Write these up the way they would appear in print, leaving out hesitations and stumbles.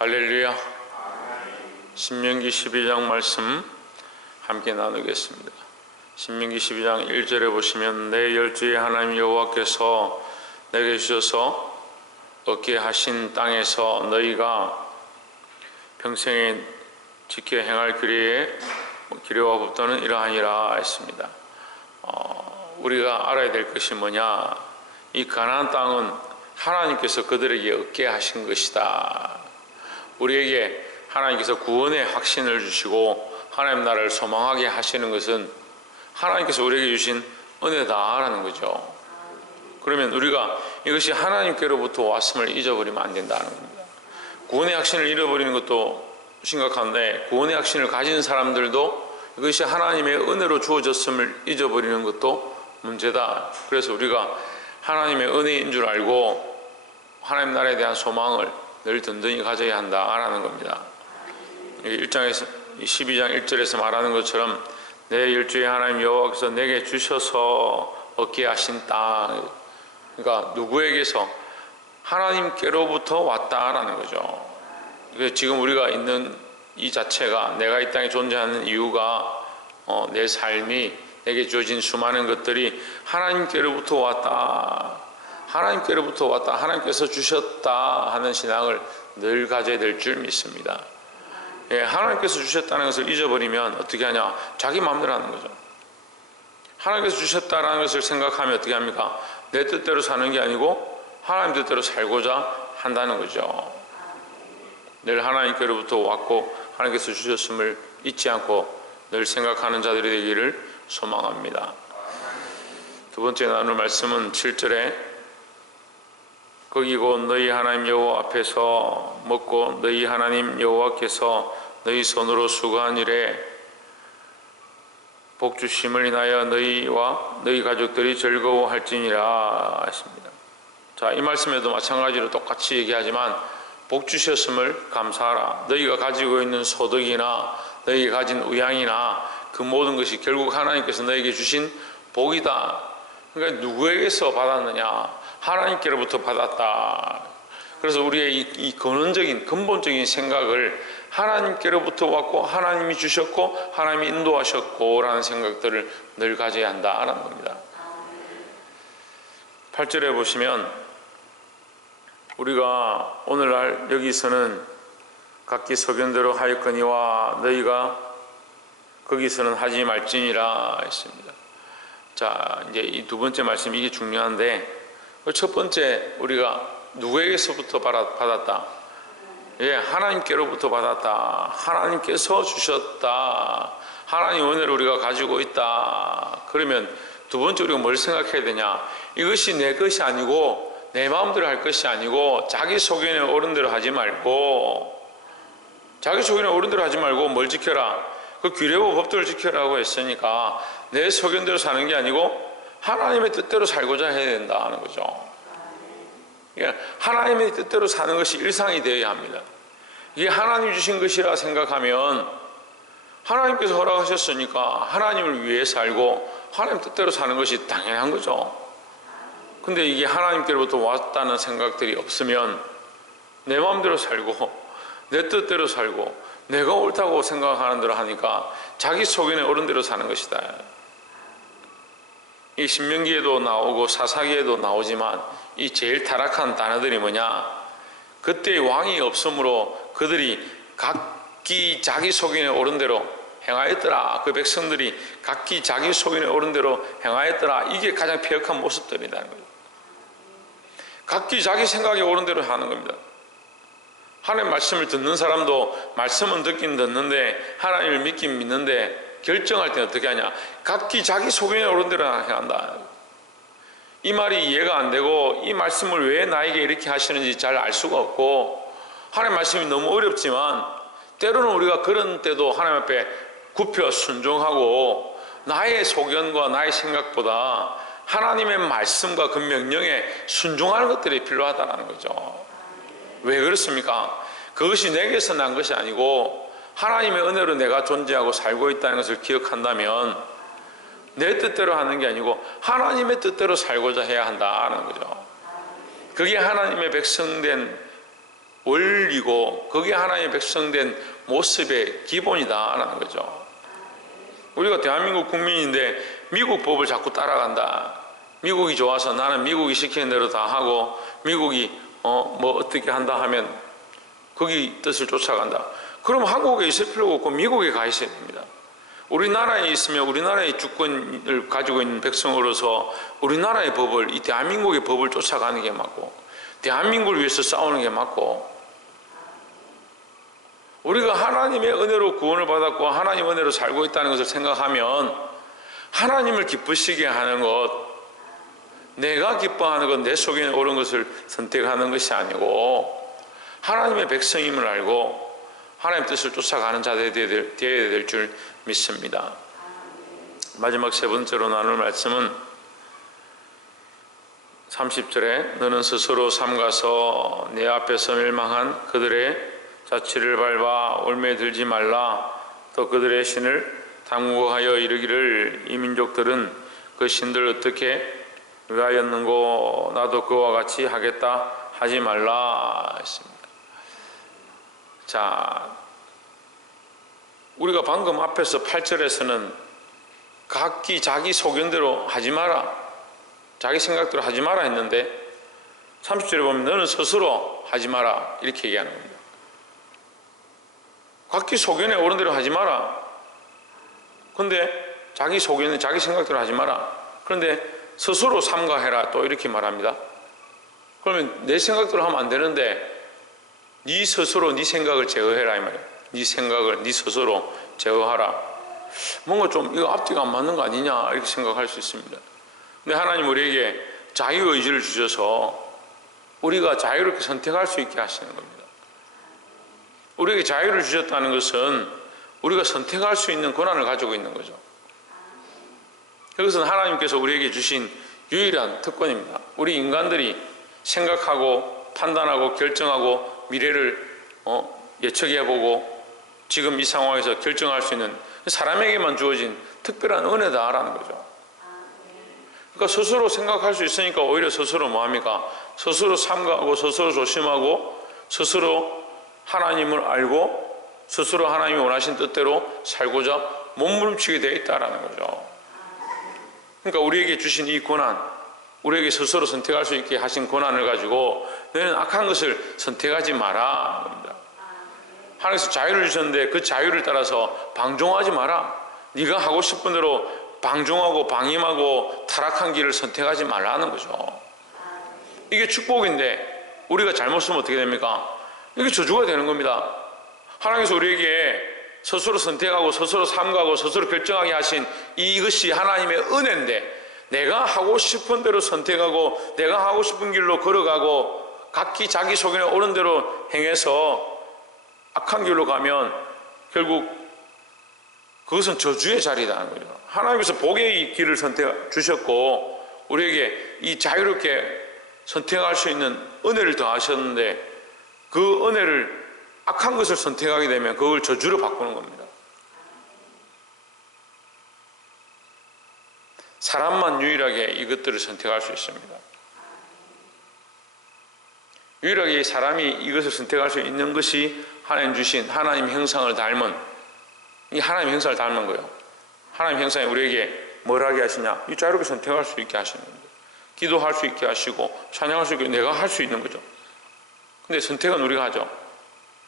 할렐루야. 신명기 12장 말씀 함께 나누겠습니다. 신명기 12장 1절에 보시면 내 열주의 하나님 여호와께서 내게 주셔서 얻게 하신 땅에서 너희가 평생에 지켜 행할 규례와 법도는 이러하니라 했습니다. 우리가 알아야 될 것이 뭐냐, 이 가나안 땅은 하나님께서 그들에게 얻게 하신 것이다. 우리에게 하나님께서 구원의 확신을 주시고 하나님 나라를 소망하게 하시는 것은 하나님께서 우리에게 주신 은혜다라는 거죠. 그러면 우리가 이것이 하나님께로부터 왔음을 잊어버리면 안 된다는 겁니다. 구원의 확신을 잃어버리는 것도 심각한데, 구원의 확신을 가진 사람들도 이것이 하나님의 은혜로 주어졌음을 잊어버리는 것도 문제다. 그래서 우리가 하나님의 은혜인 줄 알고 하나님 나라에 대한 소망을 늘 든든히 가져야 한다라는 겁니다. 1장에서 12장 1절에서 말하는 것처럼 내 열주의 하나님 여호와께서 내게 주셔서 얻게 하신 땅, 그러니까 누구에게서? 하나님께로부터 왔다라는 거죠. 그래서 지금 우리가 있는 이 자체가, 내가 이 땅에 존재하는 이유가 내 삶이, 내게 주어진 수많은 것들이 하나님께로부터 왔다, 하나님께로부터 왔다, 하나님께서 주셨다 하는 신앙을 늘 가져야 될 줄 믿습니다. 하나님께서 주셨다는 것을 잊어버리면 어떻게 하냐? 자기 마음대로 하는 거죠. 하나님께서 주셨다는 것을 생각하면 어떻게 합니까? 내 뜻대로 사는 게 아니고 하나님 뜻대로 살고자 한다는 거죠. 늘 하나님께로부터 왔고 하나님께서 주셨음을 잊지 않고 늘 생각하는 자들이 되기를 소망합니다. 두 번째 나눌 말씀은 7절에 거기 곧 너희 하나님 여호와 앞에서 먹고 너희 하나님 여호와께서 너희 손으로 수고한 일에 복 주심을 인하여 너희와 너희 가족들이 즐거워할지니라 했습니다. 자, 이 말씀에도 마찬가지로 똑같이 얘기하지만 복 주셨음을 감사하라. 너희가 가지고 있는 소득이나 너희가 가진 의향이나 그 모든 것이 결국 하나님께서 너희에게 주신 복이다. 그러니까 누구에게서 받았느냐? 하나님께로부터 받았다. 그래서 우리의 이 근원적인 근본적인 생각을 하나님께로부터 왔고 하나님이 주셨고 하나님이 인도하셨고 라는 생각들을 늘 가져야 한다라는 겁니다. 8절에 보시면 우리가 오늘날 여기서는 각기 소견대로 하였거니와 너희가 거기서는 하지 말지니라 했습니다. 자, 이제 이 두 번째 말씀, 이게 중요한데, 첫 번째 우리가 누구에게서부터 받았다? 하나님께로부터 받았다. 하나님께서 주셨다. 하나님 은혜를 우리가 가지고 있다. 그러면 두 번째 우리가 뭘 생각해야 되냐? 이것이 내 것이 아니고 내 마음대로 할 것이 아니고 자기 소견에 오른 대로 하지 말고, 자기 소견에 오른 대로 하지 말고 뭘 지켜라? 그 규례와 법도를 지켜라고 했으니까 내 소견대로 사는 게 아니고 하나님의 뜻대로 살고자 해야 된다는 거죠. 그러니까 하나님의 뜻대로 사는 것이 일상이 되어야 합니다. 이게 하나님 주신 것이라 생각하면 하나님께서 허락하셨으니까 하나님을 위해 살고 하나님 뜻대로 사는 것이 당연한 거죠. 근데 이게 하나님께로부터 왔다는 생각들이 없으면 내 마음대로 살고 내 뜻대로 살고 내가 옳다고 생각하는 대로 하니까 자기 소견에 옳은 대로 사는 것이다. 이 신명기에도 나오고 사사기에도 나오지만 이 제일 타락한 단어들이 뭐냐? 그때 왕이 없으므로 그들이 각기 자기 소견에 옳은 대로 행하였더라. 그 백성들이 각기 자기 소견에 옳은 대로 행하였더라. 이게 가장 폐역한 모습들이라는 거예요. 각기 자기 생각에 옳은 대로 하는 겁니다. 하나님 말씀을 듣는 사람도 말씀은 듣긴 듣는데 하나님을 믿긴 믿는데 결정할 때는 어떻게 하냐? 각기 자기 소견에 오른 대로 행한다. 이 말이 이해가 안 되고 이 말씀을 왜 나에게 이렇게 하시는지 잘 알 수가 없고, 하나님 말씀이 너무 어렵지만 때로는 우리가 그런 때도 하나님 앞에 굽혀 순종하고 나의 소견과 나의 생각보다 하나님의 말씀과 그 명령에 순종하는 것들이 필요하다는 거죠. 왜 그렇습니까? 그것이 내게서 난 것이 아니고 하나님의 은혜로 내가 존재하고 살고 있다는 것을 기억한다면 내 뜻대로 하는 게 아니고 하나님의 뜻대로 살고자 해야 한다는 거죠. 그게 하나님의 백성된 원리고 그게 하나님의 백성된 모습의 기본이다라는 거죠. 우리가 대한민국 국민인데 미국 법을 자꾸 따라간다. 미국이 좋아서 나는 미국이 시키는 대로 다 하고 미국이 뭐 어떻게 한다 하면 거기 뜻을 쫓아간다. 그럼 한국에 있을 필요가 없고 미국에 가 있어야 됩니다. 우리나라에 있으면 우리나라의 주권을 가지고 있는 백성으로서 우리나라의 법을, 이 대한민국의 법을 쫓아가는 게 맞고 대한민국을 위해서 싸우는 게 맞고, 우리가 하나님의 은혜로 구원을 받았고 하나님 은혜로 살고 있다는 것을 생각하면 하나님을 기쁘시게 하는 것, 내가 기뻐하는 것, 내 속에 옳은 것을 선택하는 것이 아니고 하나님의 백성임을 알고 하나님 뜻을 쫓아가는 자들이 되어야 될 줄 믿습니다. 마지막 세 번째로 나눌 말씀은 30절에 너는 스스로 삼가서 내 앞에서 멸망한 그들의 자취를 밟아 올매에 들지 말라. 또 그들의 신을 당부하여 이르기를 이 민족들은 그 신들 어떻게 위하였는고 나도 그와 같이 하겠다 하지 말라 했습니다. 자, 우리가 방금 앞에서 8절에서는 각기 자기 소견대로 하지 마라, 자기 생각대로 하지 마라 했는데 30절에 보면 너는 스스로 하지 마라 이렇게 얘기하는 겁니다. 각기 소견에 옳은 대로 하지 마라. 그런데 자기 소견에 자기 생각대로 하지 마라. 그런데 스스로 삼가해라 또 이렇게 말합니다. 그러면 내 생각대로 하면 안 되는데 네 스스로 네 생각을 제어해라 이 말이에요. 네 생각을 네 스스로 제어하라. 뭔가 좀 이거 앞뒤가 안 맞는 거 아니냐 이렇게 생각할 수 있습니다. 근데 하나님 우리에게 자유의지를 주셔서 우리가 자유롭게 선택할 수 있게 하시는 겁니다. 우리에게 자유를 주셨다는 것은 우리가 선택할 수 있는 권한을 가지고 있는 거죠. 그것은 하나님께서 우리에게 주신 유일한 특권입니다. 우리 인간들이 생각하고 판단하고 결정하고 미래를 예측해보고 지금 이 상황에서 결정할 수 있는 사람에게만 주어진 특별한 은혜다라는 거죠. 그러니까 스스로 생각할 수 있으니까 오히려 스스로 뭐합니까? 스스로 삼가하고 스스로 조심하고 스스로 하나님을 알고 스스로 하나님이 원하신 뜻대로 살고자 몸부림치게 되어 있다는 거죠. 그러니까 우리에게 주신 이 권한, 우리에게 스스로 선택할 수 있게 하신 권한을 가지고 너는 악한 것을 선택하지 마라 합니다. 하나님께서 자유를 주셨는데 그 자유를 따라서 방종하지 마라. 네가 하고 싶은 대로 방종하고 방임하고 타락한 길을 선택하지 말라는 거죠. 이게 축복인데 우리가 잘못 쓰면 어떻게 됩니까? 이게 저주가 되는 겁니다. 하나님께서 우리에게 스스로 선택하고 스스로 삼가하고 스스로 결정하게 하신 이것이 하나님의 은혜인데 내가 하고 싶은 대로 선택하고 내가 하고 싶은 길로 걸어가고 각기 자기 소견에 옳은 대로 행해서 악한 길로 가면 결국 그것은 저주의 자리라는 거죠. 하나님께서 복의 길을 선택 주셨고 우리에게 이 자유롭게 선택할 수 있는 은혜를 더하셨는데 그 은혜를 악한 것을 선택하게 되면 그걸 저주로 바꾸는 겁니다. 사람만 유일하게 이것들을 선택할 수 있습니다. 유일하게 사람이 이것을 선택할 수 있는 것이 하나님 주신 하나님 형상을 닮은, 이 하나님 형상을 닮은 거예요. 하나님 형상이 우리에게 뭘 하게 하시냐? 이 자유롭게 선택할 수 있게 하시는 거예요. 기도할 수 있게 하시고 찬양할 수 있게 내가 할 수 있는 거죠. 근데 선택은 우리가 하죠.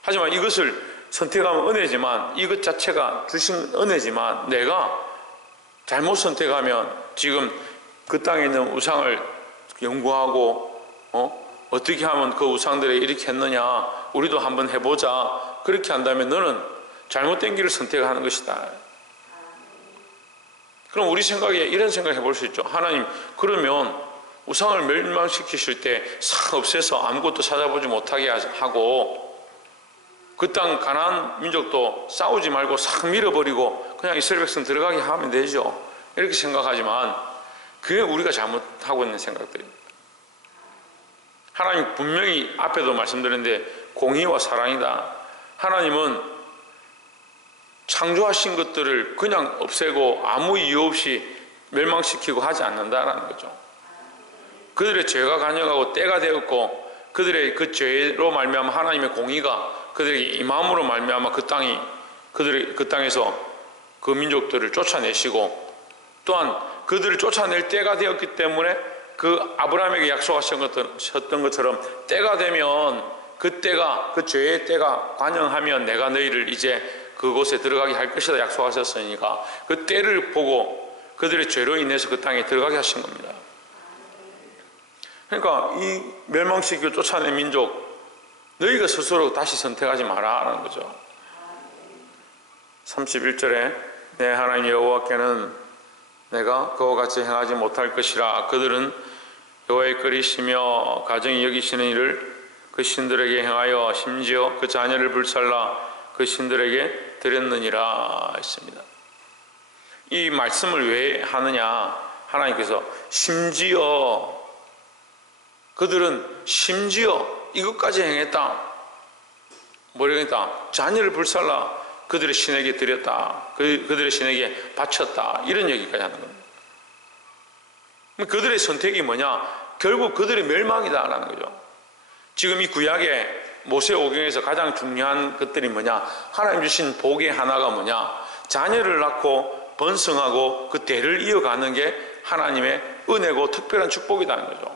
하지만 이것을 선택하면 은혜지만 이것 자체가 주신 은혜지만 내가 잘못 선택하면 지금 그 땅에 있는 우상을 연구하고 어떻게 하면 그 우상들이 이렇게 했느냐 우리도 한번 해보자 그렇게 한다면 너는 잘못된 길을 선택하는 것이다. 그럼 우리 생각에 이런 생각 해볼 수 있죠. 하나님 그러면 우상을 멸망시키실 때 싹 없애서 아무것도 찾아보지 못하게 하고 그 땅 가나안 민족도 싸우지 말고 싹 밀어버리고 그냥 이스라엘 백성 들어가게 하면 되죠. 이렇게 생각하지만 그게 우리가 잘못하고 있는 생각들입니다. 하나님 분명히 앞에도 말씀드렸는데 공의와 사랑이다. 하나님은 창조하신 것들을 그냥 없애고 아무 이유 없이 멸망시키고 하지 않는다라는 거죠. 그들의 죄가 간여하고 때가 되었고 그들의 그 죄로 말미암아 하나님의 공의가 그들에게 임함으로 말미암아 그 땅에서 그 민족들을 쫓아내시고, 또한 그들을 쫓아낼 때가 되었기 때문에 그 아브라함에게 약속하셨던 것처럼 때가 되면 그 죄의 때가 관영하면 내가 너희를 이제 그곳에 들어가게 할 것이다 약속하셨으니까 그 때를 보고 그들의 죄로 인해서 그 땅에 들어가게 하신 겁니다. 그러니까 이 멸망시키고 쫓아낸 민족, 너희가 스스로 다시 선택하지 마라 라는 거죠. 31절에 내 하나님 여호와께는 내가 그와 같이 행하지 못할 것이라. 그들은 여호와의 끓이시며 가정히 여기시는 일을 그 신들에게 행하여 심지어 그 자녀를 불살라 그 신들에게 드렸느니라 했습니다. 이 말씀을 왜 하느냐? 하나님께서 그들은 심지어 이것까지 행했다. 뭐라고 했다? 자녀를 불살라 그들의 신에게 드렸다. 그들의 신에게 바쳤다. 이런 얘기까지 하는 겁니다. 그들의 선택이 뭐냐? 결국 그들의 멸망이다라는 거죠. 지금 이 구약의 모세오경에서 가장 중요한 것들이 뭐냐? 하나님 주신 복의 하나가 뭐냐? 자녀를 낳고 번성하고 그 대를 이어가는 게 하나님의 은혜고 특별한 축복이라는 거죠.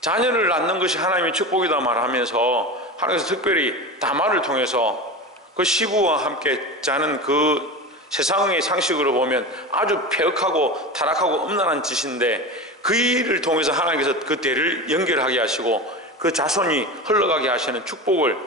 자녀를 낳는 것이 하나님의 축복이다 말하면서 하나님께서 특별히 다말을 통해서 그 시부와 함께 자는 그 세상의 상식으로 보면 아주 폐역하고 타락하고 음란한 짓인데, 그 일을 통해서 하나님께서 그 대를 연결하게 하시고 그 자손이 흘러가게 하시는 축복을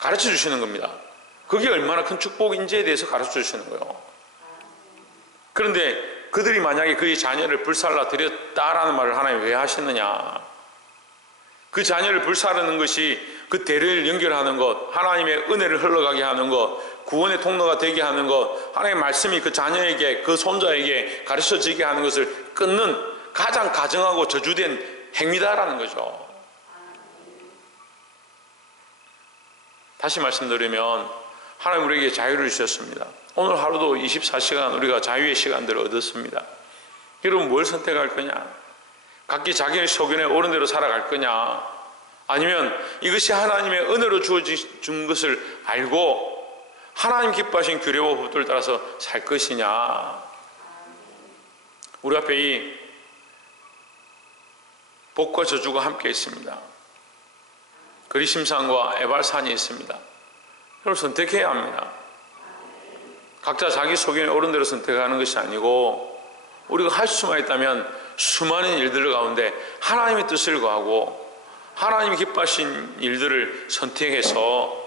가르쳐 주시는 겁니다. 그게 얼마나 큰 축복인지에 대해서 가르쳐 주시는 거예요. 그런데 그들이 만약에 그의 자녀를 불살라 드렸다라는 말을 하나님이 왜 하시느냐? 그 자녀를 불사르는 것이 그 대를 연결하는 것, 하나님의 은혜를 흘러가게 하는 것, 구원의 통로가 되게 하는 것, 하나님의 말씀이 그 자녀에게, 그 손자에게 가르쳐지게 하는 것을 끊는 가장 가증하고 저주된 행위다라는 거죠. 다시 말씀드리면 하나님 우리에게 자유를 주셨습니다. 오늘 하루도 24시간 우리가 자유의 시간들을 얻었습니다. 여러분 뭘 선택할 거냐? 각기 자기의 소견에 옳은 대로 살아갈 거냐? 아니면 이것이 하나님의 은혜로 주어진 것을 알고 하나님 기뻐하신 규례와 법도를 따라서 살 것이냐? 우리 앞에 이 복과 저주가 함께 있습니다. 그리심산과 에발산이 있습니다. 여러분 선택해야 합니다. 각자 자기 소견에 옳은 대로 선택하는 것이 아니고, 우리가 할 수만 있다면 수많은 일들 가운데 하나님의 뜻을 구하고 하나님이 기뻐하신 일들을 선택해서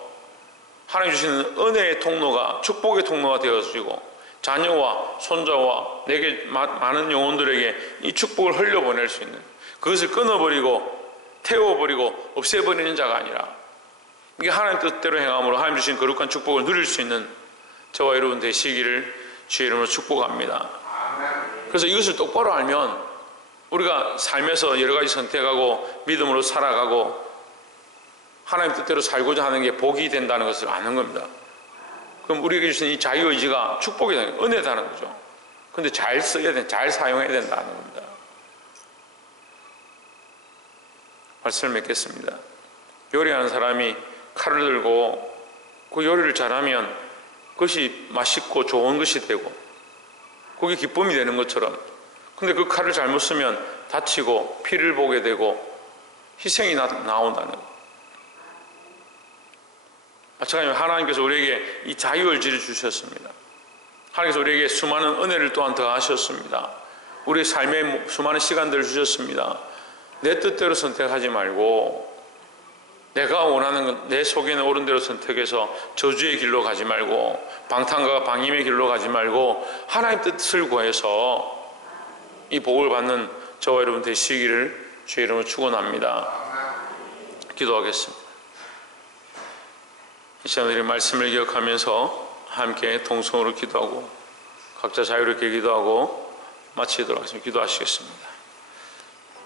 하나님 주시는 은혜의 통로가, 축복의 통로가 되어지고 자녀와 손자와 내게 많은 영혼들에게 이 축복을 흘려보낼 수 있는, 그것을 끊어버리고 태워버리고 없애버리는 자가 아니라 이게 하나님 뜻대로 행함으로 하나님 주신 거룩한 축복을 누릴 수 있는 저와 여러분 되시기를 주의 이름으로 축복합니다. 그래서 이것을 똑바로 알면 우리가 삶에서 여러 가지 선택하고 믿음으로 살아가고 하나님 뜻대로 살고자 하는 게 복이 된다는 것을 아는 겁니다. 그럼 우리에게 주신 이 자유의지가 축복이다, 은혜다는 거죠. 근데 잘 써야 돼, 잘 사용해야 된다는 겁니다. 말씀을 맺겠습니다. 요리하는 사람이 칼을 들고 그 요리를 잘하면 그것이 맛있고 좋은 것이 되고 그게 기쁨이 되는 것처럼, 근데 그 칼을 잘못 쓰면 다치고 피를 보게 되고 희생이 나온다는 것. 마찬가지로 하나님께서 우리에게 이 자유의지를 주셨습니다. 하나님께서 우리에게 수많은 은혜를 또한 더하셨습니다. 우리의 삶에 수많은 시간들을 주셨습니다. 내 뜻대로 선택하지 말고 내가 원하는 건 내 속에는 옳은 대로 선택해서 저주의 길로 가지 말고 방탕과 방임의 길로 가지 말고 하나님 뜻을 구해서 이 복을 받는 저와 여러분 되시기를 주의 이름으로 축원합니다. 기도하겠습니다. 이 시간 우리 말씀을 기억하면서 함께 동성으로 기도하고 각자 자유롭게 기도하고 마치도록 하겠습니다. 기도하시겠습니다.